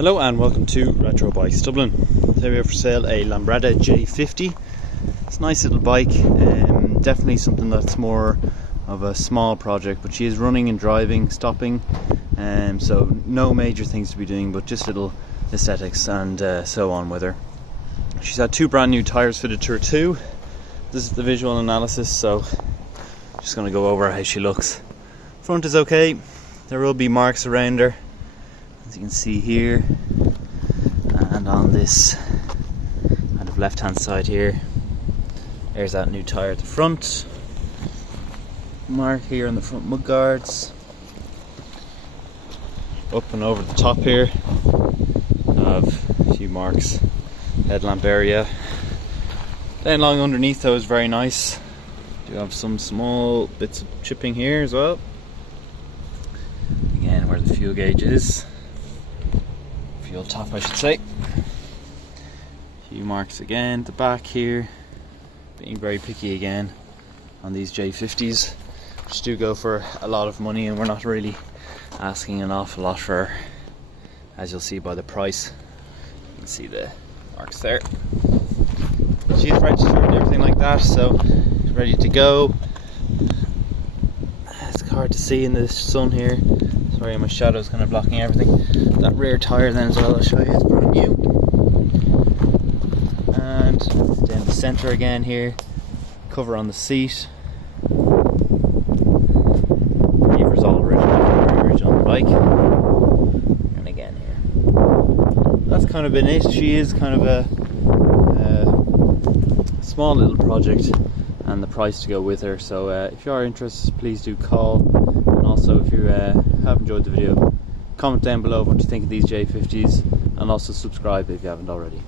Hello and welcome to Retro Bikes Dublin. Today we have for sale a Lambretta J50. It's a nice little bike, definitely something that's more of a small project, but she is running and driving, stopping, so no major things to be doing, but just little aesthetics and so on with her. She's had two brand new tyres fitted to her too. This is the visual analysis, so just going to go over how she looks. Front is okay, there will be marks around her, as you can see here, and on this kind of left hand side here, there's that new tyre at the front, mark here on the front mud guards, up and over the top here have a few marks, headlamp area. Down along underneath though is very nice. Do have some small bits of chipping here as well, again where the fuel gauge is. Fuel top I should say. A few marks again at the back here. Being very picky again on these J50s, which do go for a lot of money, and we're not really asking an awful lot for her, as you'll see by the price. You can see the marks there. She's registered and everything like that, so she's ready to go. It's hard to see in the sun here. Sorry, my shadow's kind of blocking everything. That rear tyre then as well, I'll show you, it's brand new. And down the centre again here, cover on the seat. Lever's all original on the bike. And again here. That's kind of been it. She is kind of a small little project, and the price to go with her. So if you are interested, please do call. And also, if you have enjoyed the video, comment down below what you think of these J50s, and also subscribe if you haven't already.